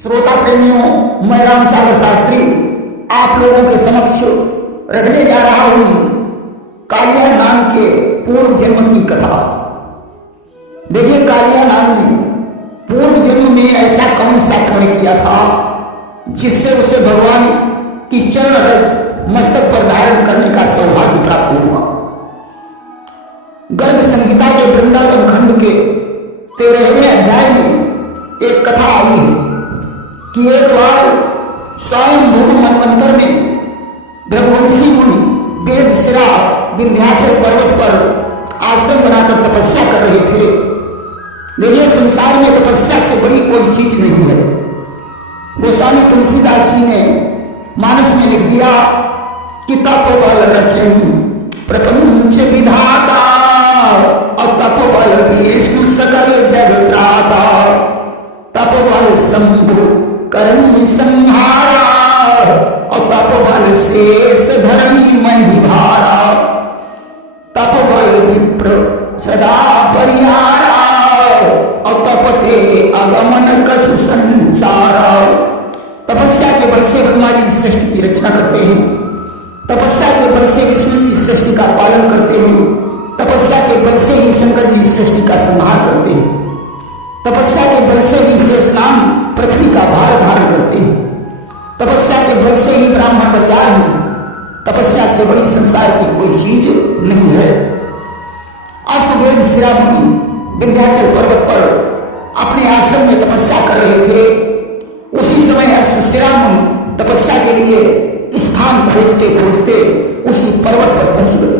श्रोता प्रेमियों, मैं राम सागर शास्त्री आप लोगों के समक्ष रखने जा रहा हूं कालिया नाम के पूर्व जन्म की कथा। देखिए, कालिया नाम ने पूर्व जन्म में ऐसा कौन सा पुण्य किया था जिससे उसे भगवान की चरण रज मस्तक पर धारण करने का सौभाग्य प्राप्त हुआ। गर्ग संहिता के वृंदावन खंड के 13वें अध्याय में एक कथा आई है कि एक बार स्वयं भूप मनवंतर में भृगुवंशी मुनि वेदशिरा विंध्याचल पर्वत पर आश्रम बनाकर तपस्या कर रहे थे। देखिए, संसार में तपस्या से बड़ी कोई चीज नहीं है। गोस्वामी तुलसीदास जी ने मानस में लिख दिया कि तपोबल रचयि प्रपंच विधाता और तपोबल विष्णु सकल जगत्राता तपोबल शंभु करई संहारा और तपोबल शेष धरई मही भारा तपोबल विप्र सदा परिहारा और तपते अगमन कछु संसारा। तपस्या के बल से ब्रह्मा जी सृष्टि की रचना करते हैं, तपस्या के बल से विष्णु जी सृष्टि का पालन करते हैं, तपस्या के बल से ही शंकर जी सृष्टि का संहार करते हैं, तपस्या के बल से ही शेषनाग पृथ्वी का भार धारण करते हैं, तपस्या के बल से ही ब्राह्मण तैयार हैं। तपस्या से बड़ी संसार की कोई चीज नहीं है। अष्टवेद शिरा मुनि विंध्याचल पर्वत पर अपने आश्रम में तपस्या कर रहे थे। उसी समय अष्टशिरा मुनि तपस्या के लिए स्थान खोजते खोजते उसी पर्वत पर पहुंच गए।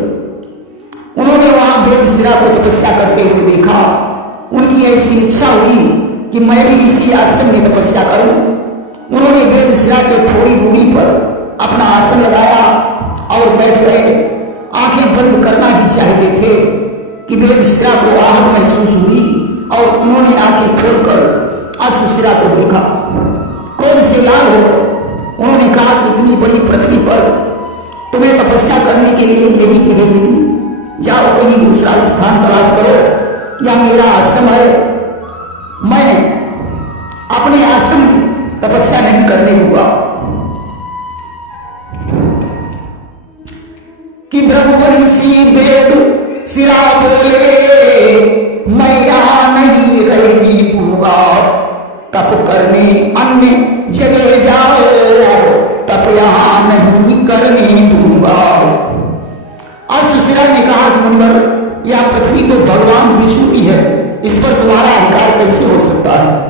उन्होंने वहां वेदशिरा को तपस्या करते हुए देखा। उनकी ऐसी इच्छा हुई कि मैं भी इसी आश्रम में तपस्या करूं। उन्होंने वेदशिरा के थोड़ी दूरी पर अपना आसन लगाया और बैठ गए। आंखें बंद करना ही चाहते थे कि वेदशिरा को आहत महसूस हुई और उन्होंने आंखें खोलकर अष्टशिरा को देखा। क्रोध से लाल हो गए। उन्होंने कहा कि इतनी बड़ी पृथ्वी पर तुम्हें तपस्या करने के लिए यही जगह मिली, जाओ कहीं दूसरा स्थान तलाश करो, या मेरा आश्रम है, मैं अपने आश्रम में तपस्या नहीं करने दूंगा। कि भृगुवंशी वेद शिरा बोले मैं यहां नहीं रहने दूंगा, तप करने अन्य जगह जाओ, तप यहां नहीं करने दूंगा। अष्टशिरा ने कहा कि मुनिवर, यह पृथ्वी तो भगवान विष्णु की है, इस पर तुम्हारा अधिकार कैसे हो सकता है।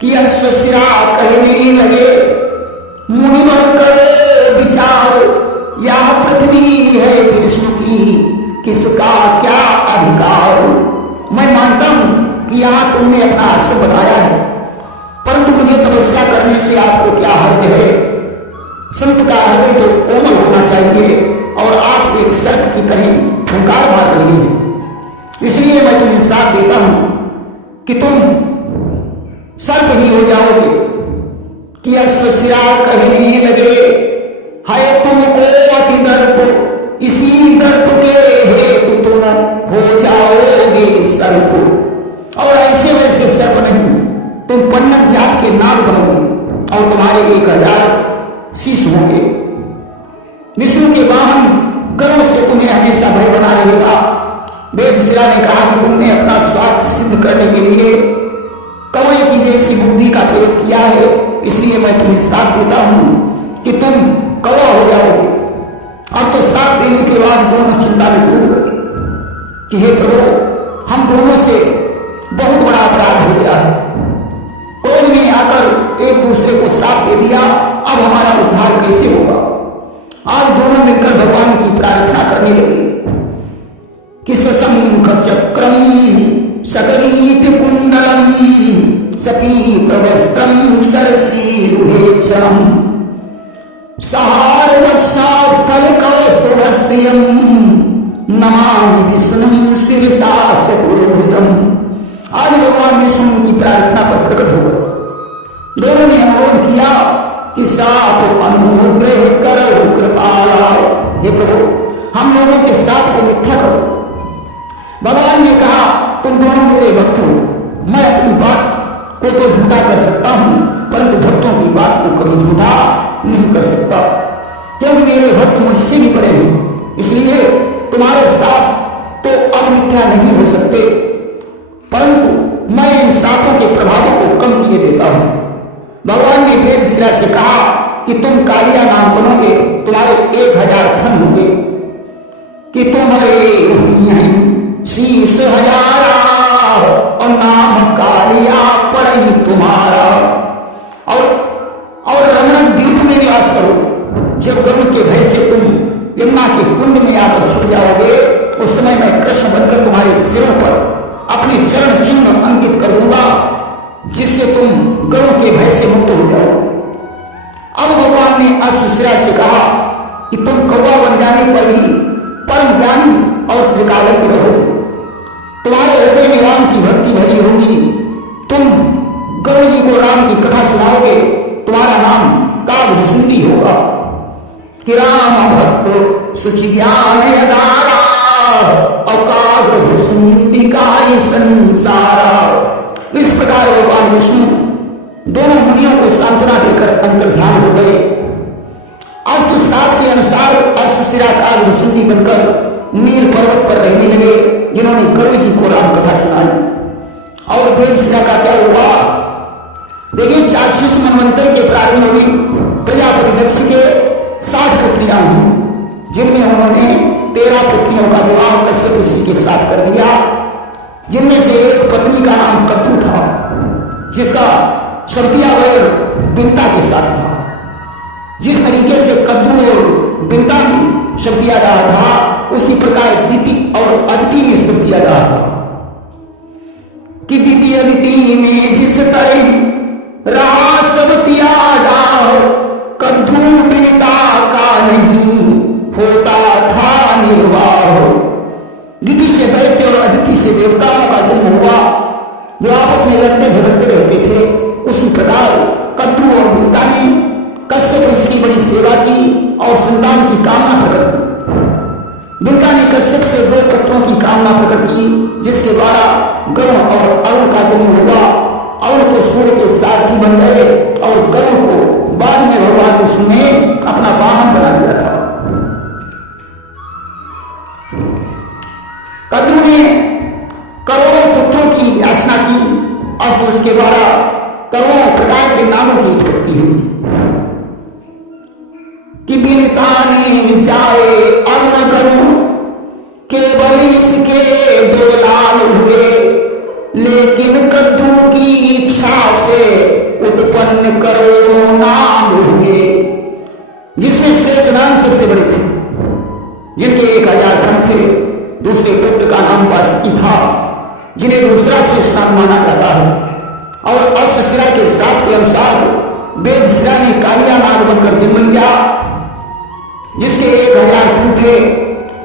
कि अष्टशिरा कहने लगे मुनिवर करो विचार, यह पृथ्वी है विष्णु की, किसका क्या अधिकार। मैं मानता हूं कि यहां तुमने अपना आश्रम बनाया है, परंतु मुझे तपस्या करने से आपको क्या हर्ज है। संत का हृदय तो कोमल होना चाहिए और आप एक सर्प की तरह फुंकार मार रही हैं। इसलिए मैं तुम्हें साथ देता हूं कि तुम सर्प ही हो जाओगे। कि अष्टशिरा कहने लगे है तुमको अति दर्प, इसी दर्प के हेतु तुम हो जाओगे सर्प। और ऐसे वैसे सर्प नहीं, तुम पन्नग जात के नाग बनोगे और तुम्हारे 1000 शीश होंगे। विष्णु के वाहन गरुड़ से तुम्हें हमेशा भय बना रहेगा। वेदशिरा ने कहा कि तुमने अपना स्वार्थ सिद्ध करने के लिए कौए की जैसी बुद्धि का प्रयोग किया है, इसलिए मैं तुम्हें साथ देता हूं कि तुम कौवा हो जाओगे। अब तो साथ देने के बाद दोनों चिंता में डूब गए कि हे प्रभु, हम दोनों से बहुत बड़ा अपराध हो गया है। क्रोध में आकर एक दूसरे को साथ दे दिया, अब हमारा उद्धार कैसे होगा। आज दोनों मिलकर भगवान की प्रार्थना करने लगे कि सशंख चक्रम सकरीट कुंडलम सपीत वस्त्रम सरसीरुहेक्षणम सहार वक्षास्थल कौस्तुभश्रियम नमामि विष्णुं शिरसा चतुर्भुजम। आज भगवान विष्णु की प्रार्थना पर प्रकट हो गए। दोनों ने अनुरोध किया कि साप अनुग्रह करो कृपाला, हे प्रभु हम लोगों के साप को मिथ्या करो। भगवान ने कहा तुम दोनों मेरे भक्त हो, मैं अपनी बात को तो झूठा कर सकता हूं, परंतु भक्तों की बात को कभी झूठा नहीं कर सकता, क्योंकि मेरे भक्त मुझसे भी बड़े हैं। इसलिए तुम्हारे साथ तो अब मिथ्या नहीं हो सकते, परंतु मैं इन सापों के प्रभावों को कम किए देता हूं। भगवान ने वेद शिरा से कहा कि तुम कालिया नाम बनोगे, तुम्हारे 1000 फन होंगे, कि तुम्हारे शीश हजारा और नाम कालिया पड़े तुम्हारा। और रमणक द्वीप में निवास करोगे। जब गरुड़ के भय से तुम यमुना के कुंड में आकर छुप जाओगे, उस समय मैं कृष्ण बनकर तुम्हारे सिरों पर अपनी शरण चिन्ह अंकित कर दूंगा, जिससे तुम गरुड़ के भय से मुक्त हो जाओगे। अब भगवान ने अश्वशिरा से कहा कि तुम कौवा बन जाने पर भी परम ज्ञानी और त्रिकालज्ञ रहोगे। तुम्हारे हृदय में राम की भक्ति भरी होगी। तुम गरुड़ जी को राम की कथा सुनाओगे। तुम्हारा नाम कागभूषुंडी होगा कि राम भक्त सुचि ज्ञान यदारा और कागभूषुंडी का ये संसारा। इस प्रकार भगवान विष्णु दोनों मुनियों को सांत्वना देकर अंतर्ध्यान हो गए। अस्तु सात के अनुसार अश्वशिरा कागभूषुंडी बनकर नील पर्वत पर रहने लगे, जिन्होंने गरुड़ जी को राम कथा सुनाई। और वेदशिरा का क्या हुआ? देखिए, 400 मनवंतर के प्रारंभ में प्रजापति दक्ष के 60 पुत्रियां हुई, जिनमें उन्होंने 13 पुत्रियों का विवाह कश्यप ऋषि के साथ कर दिया, जिनमें से एक पत्नी का नाम कद्रु था, जिसका शर्तिया वैर बिनता के साथ था। जिस तरीके से कद्रु और बिनता की शब्दिया रहा था, उसी प्रकार दीति और अदिति में शब्दिया रहा था कि दीति अदिति में जिस तरह रहा सब त्यागा, कद्रु बिनता का नहीं होता था निर्वाह। दीति से दैत्य और अदिति से देवताओं का जन्म हुआ, जो आपस में लड़ते झगड़ते रहते थे। उसी प्रकार कद्रु और बिनता ने कश्यप ऋषि की बड़ी सेवा की और संतान की कामना प्रकट की। बिनता ने कश्यप से 2 पुत्रों की कामना प्रकट की, जिसके द्वारा गरुड़ और अरुण का जन्म हुआ। अरुण तो सूर्य के सारथी बन गए और गरुड़ को बाद में भगवान विष्णु ने अपना वाहन बना लिया था। कद्रु ने करोड़ों पुत्रों की याचना की और उसके द्वारा करोड़ों प्रकार के नामों की उत्पत्ति हुई कि बिनता ने विचारे अरुण गरुड़ केवल इसके 2 लाल हुए, लेकिन कद्रु की इच्छा से उत्पन्न करोड़ों नाम हुए, जिसमें शेष नाम सबसे बड़े थे, जिनके 1000 फन थे। दूसरे पुत्र का नाम वासुकी था, जिन्हें दूसरा शेष नाम माना जाता है। और अश्वशिरा के श्राप के अनुसार वेदशिरा ने कालिया नाग बनकर जन्म लिया, जिसके 1000 फन थे।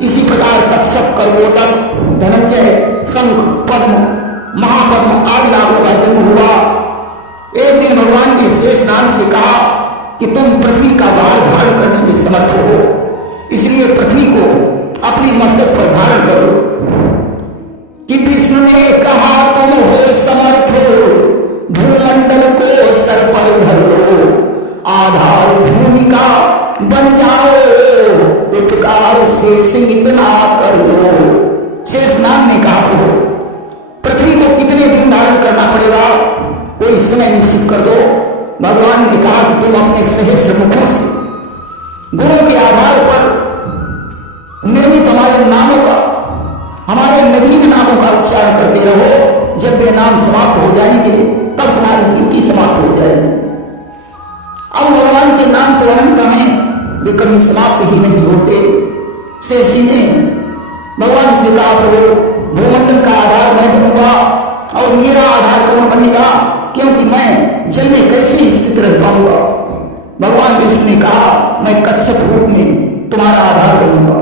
इसी प्रकार तक्षक, कर्कोटक, धनंजय, शंख, पद्म, महापद्म आदि नागों का जन्म हुआ। एक दिन भगवान ने शेष नाग से कहा कि तुम पृथ्वी का भार धारण करने में समर्थ हो, इसलिए पृथ्वी को अपने मस्तक पर धारण करो। कि विष्णु ने कहा तुम हो समर्थ, भूमंडल को सर पर धर लो, आधार भूमि का बन जाओ, उपकार शेष इतना कर लो। शेष नाग ने कहा प्रभु, पृथ्वी को कितने दिन धारण करना पड़ेगा, कोई समय निश्चित कर दो। भगवान ने कहा कि तुम अपने सहस्त्र मुखों से गुणों के आधार पर निर्मित हमारे नामों का, हमारे नवीन नामों का उच्चारण करते रहो। जब वे नाम समाप्त हो जाएंगे तब तुम्हारी गिनती समाप्त हो जाएगी। अब भगवान के नाम तो अनंत हैं, वे कभी समाप्त ही नहीं होते। शेषी ने भगवान से कहा प्रभु, भूमंडल का आधार मैं बनूंगा और मेरा आधार कौन बनेगा, क्योंकि मैं जल में कैसे स्थित रह पाऊंगा। भगवान विष्णु ने कहा मैं कच्छप रूप में तुम्हारा आधार बनूंगा।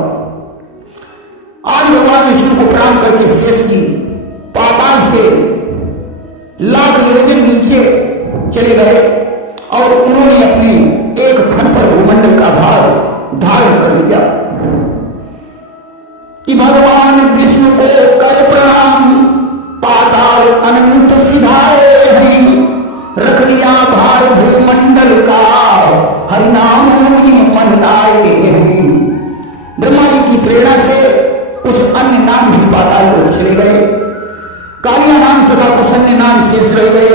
आज भगवान विष्णु को प्रणाम करके शेष जी पाताल से लाख योजन नीचे चले गए और उन्होंने अपने एक फन पर भूमंडल का भार धारण कर लिया कि भगवान विष्णु को कर प्रणाम, पाताल अनंत सिधाए हैं, भार भूमंडल का हरिनाम में मन लाए हैं। ब्रह्मा जी की प्रेरणा से उस अन्य नाम भी पाताल लोग चले गए, कालिया नाम तथा कुछ अन्य नाम शेष रह गए।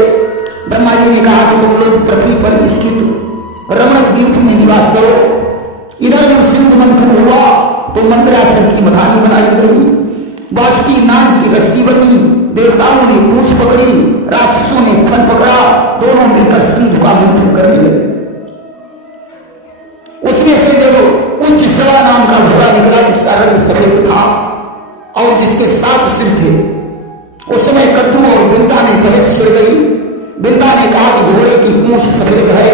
ब्रह्मा जी ने कहा कि तुम लोग पृथ्वी पर स्थित रमणक द्वीप में निवास करो। इधर जब सिंधु मंथन हुआ तो मंदराचल की मधानी बनाई गई, बासुकी नाम की रस्सी बनी, देवताओं ने पूंछ पकड़ी, राक्षसों ने फन पकड़ा, दोनों मिलकर सिंधु का मंथन करने लगे। उसमें से जब उच्च सवा नाम का घोड़ा निकला जिसका रंग सफेद था और जिसके 7 सिर थे, उस समय कद्रू और बिंता ने बहस छिड़ गई। बिंता ने कहा कि घोड़े की पूंछ सफेद है,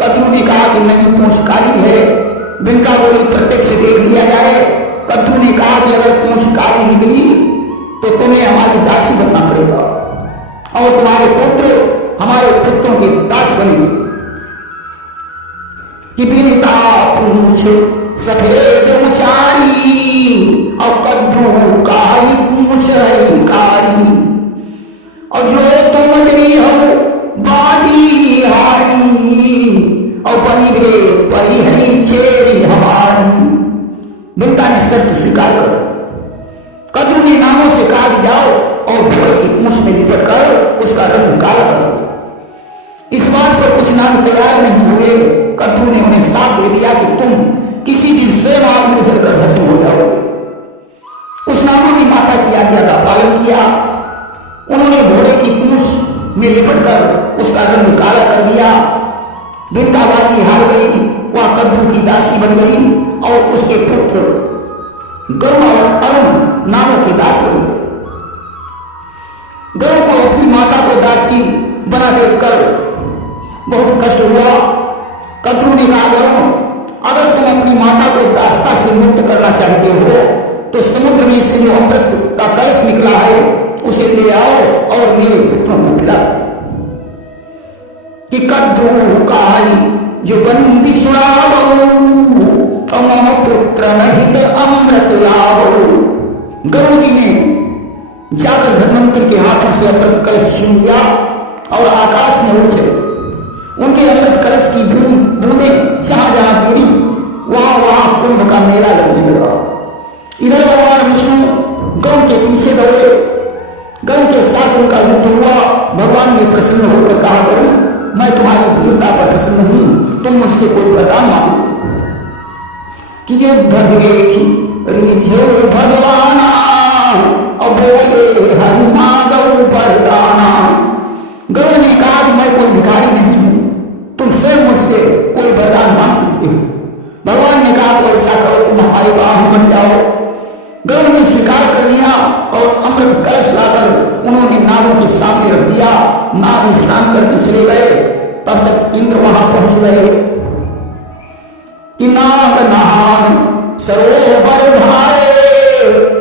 कद्रू ने कहा कि नहीं पूंछ काली है। बिंता बोली प्रत्यक्ष देख लिया जाए। कद्रू ने कहा कि अगर पूंछ काली निकली तो तुम्हें हमारी दासी बनना पड़ेगा और तुम्हारे पुत्र हमारे पुत्रों के दास बनेंगे। कि बिंता पूंछ सफेद उचारी और कद्रू काली पूंछ है कारी, और जो तुम मेरी हो बाजी हारी और बनी रे परी है चेरी हमारी। बिंता ने शर्त स्वीकार कर। कद्रू ने नामों से कहा कि जाओ और घोड़े की पूंछ में लिपट कर उसका रंग काला कर दो। इस बात पर कुछ नाम तैयार नहीं हुए। कद्रू ने उन्हें साथ दे दिया कि तुम किसी दिन स्वयं आग में जलकर भस्म हो जाओगे। कुछ नामों ने माता की आज्ञा का पालन किया। उन्होंने घोड़े की पूंछ में लिपट कर उसका रंग काला कर दिया। बिंता बाजी हार गई, वह कद्रू की दासी बन गई और उसके पुत्र गरुड़ और अरुण नामों के दास बन गए। गरुड़ को अपनी माता को दासी बना देखकर बहुत कष्ट हुआ। कद्रू ने कहा, गरुड़, अगर तुम अपनी माता को दासता से मुक्त करना चाहते हो तो समुद्र में से जो अमृत का कलश निकला है उसे ले आओ और मेरे पुत्रों को पिलाओ। कि कद्रू काली जो बंदी छुड़ावो मम पुत्र नहीं तो अमृत लावो। गरुड़ जी ने जाकर धन्वंतरि के हाथों से अमृत कलश छीन लिया और आकाश में उड़ चले। उनके अमृत कलश की बूंदें जहां जहां गिरी वहां वहां कुंभ का मेला लगने लगा। इधर भगवान विष्णु गरुड़ के पीछे दौड़े। गरुड़ के साथ उनका युद्ध हुआ। भगवान ने प्रसन्न होकर कहा, गरुड़, मैं तुम्हारी वीरता पर प्रसन्न हूं, तुम मुझसे कोई वरदान मांगो। कि युद्ध देखी रिझो भगवाना और बोले हरि मांगो वरदाना। गरुड़ ने कहा कि मैं कोई भिखारी नहीं हूं, तुम स्वयं मुझसे कोई वरदान मांग सकते हो। भगवान ने कहा, तो ऐसा करो, तुम हमारे वाहन बन जाओ। गरुड़ ने स्वीकार कर लिया और अमृत कलश लाकर उन्होंने नागों के सामने रख दिया। नाग स्नान करके चले गए। तब तक इंद्र वहां पहुंच गए। कि नाग नहान सरोवर धारे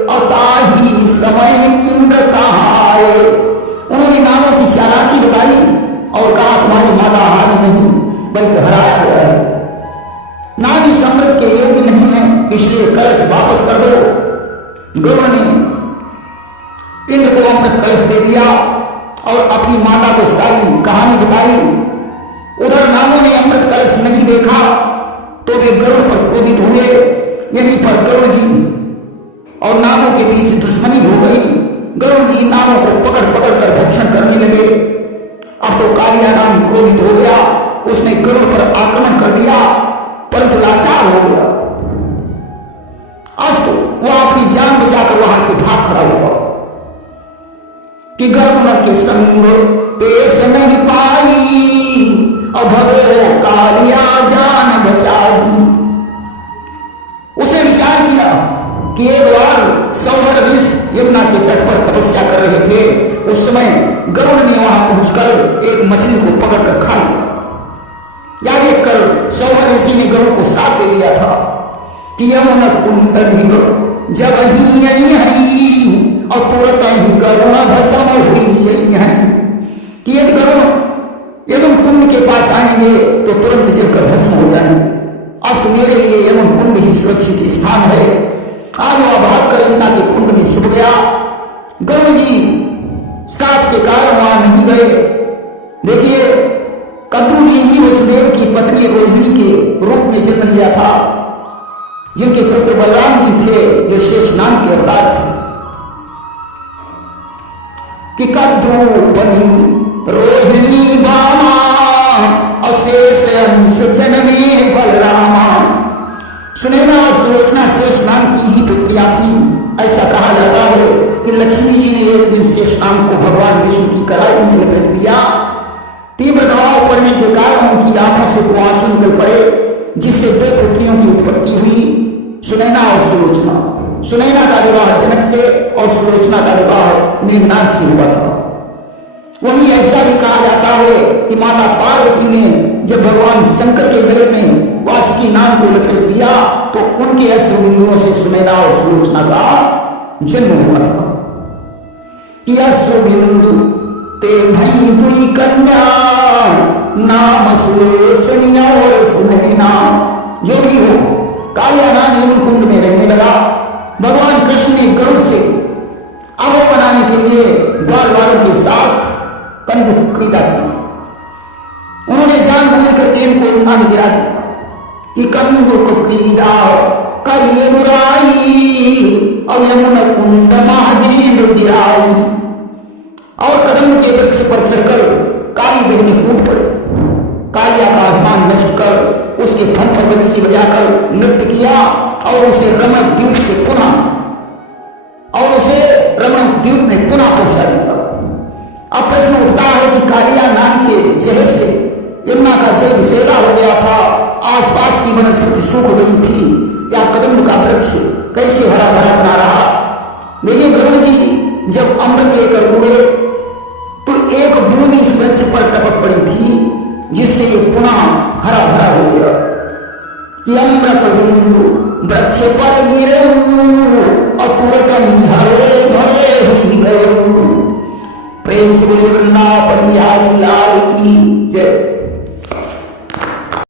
और ताही समय में इंद्र कहाए। उन्होंने नागों की चालाकी बताई और कहा, तुम्हारी माता हारी नहीं बल्कि हराया गया है। नाग इस अमृत के योग्य नहीं है, इसलिए कलश वापस कर दो। गरुड़ ने इंद्र को अमृत कलश दे दिया और अपनी माता को सारी कहानी बताई। उधर नागों ने अमृत कलश नहीं देखा तो वे गरुड़ पर क्रोधित हुए। यहीं पर गरुड़ जी और नागों के बीच दुश्मनी हो गई। गरुड़ जी नागों को पकड़ पकड़ कर भक्षण करने लगे। अब तो कालिया नाग क्रोधित हो गया, उसने गरुड़ पर आक्रमण कर दिया परंतु लाचार हो गया। आज तो वह अपनी जान बचाकर वहां से भाग खड़ा हुआ। कि गरुड़ के संग पेश नहीं पाई और भगो कालिया जान बचाई। उसने विचार किया कि एक बार सौभर ऋषि यमुना के तट पर तपस्या कर रहे थे। उस समय गरुड़ ने वहां पहुंचकर एक मछली को पकड़कर खा लिया। या देखकर सौभर ऋषि ने गरुड़ को साथ दे दिया था कि यमुना कुंड जब ही और तुरंत ही गरुड़ भस्म हुई है। कि यदि गरुड़ यमुन कुंड के पास आएंगे तो तुरंत जलकर भस्म हो जाएंगे। आज तो मेरे लिए यमुन कुंड ही सुरक्षित स्थान है। आज वह भागकर यमुना के कुंड में छुप गया। गरुड़ जी श्राप के कारण वहां नहीं गए। देखिए, कद्रू ने ही वसुदेव की पत्नी रोहिणी के रूप में जन्म लिया था, जिनके पुत्र बलराम जी थे, जो शेष नाम के अवतार थे। कि कद्रू बनी रोहिणी बामा, अशेष अंश जन्मे बलरामा। सुनैना और सुलोचना शेष नाम की ही पुत्रियां थी। ऐसा कहा जाता है कि लक्ष्मी जी ने एक दिन शेष नाम को भगवान विष्णु की कलाई में लपेट दिया। तीव्र दबाव पड़ने के कारण उनकी आंखों से दो आंसू निकल पड़े, जिससे दो पुत्रियों की उत्पत्ति हुई, सुनैना और सुलोचना। सुनैना का विवाह जनक से और सुलोचना का विवाह मेघनाद से हुआ था। वही ऐसा भी कहा जाता है कि माता पार्वती ने जब भगवान शंकर के गले में वासुकी नाम को लपेट दिया तो उनके अश्रु बिंदुओं से सुनैना और सुलोचना का जन्म हुआ था। कि अश्रु बिंदु ते भई दुई कन्या, नाम सुलोचना और सुनैना। जो भी हो, कालिया यमुन कुंड में रहने लगा। भगवान कृष्ण ने गरुड़ से आभो बनाने के लिए ग्वाल वालों के साथ कंदुक क्रीड़ा की। उन्होंने जानबूझ कर गेंद को उन्हा में गिरा दिया कि कंदुक क्रीड़ा करिए बुराई, अब यमुना कुंड महादेव गिराई। और कदम्ब के वृक्ष पर चढ़कर काली देह में कूद पड़े। कालिया का अभिमान नष्ट कर उसके फन पर बंसी बजाकर नृत्य किया और उसे रमण द्वीप से पुनः पहुंचा दिया। अब प्रश्न उठता है कि कालिया नाम के जहर से यमुना का जल विषैला हो गया था, आसपास की वनस्पति सूख गई थी, या कदम्ब का वृक्ष कैसे हरा भरा बना रहा। मेरे गरुड़ जी जब अमृत लेकर उड़े तो एक बूंद इस वृक्ष पर टपक पड़ी थी, जिससे ये पुनः हरा भरा हो गया। कि अमृत बिंदु वृक्ष पर गिरे तुरंत हरे भरे हुई गए। प्रेम से बोले वृंदावन बिहारी लाल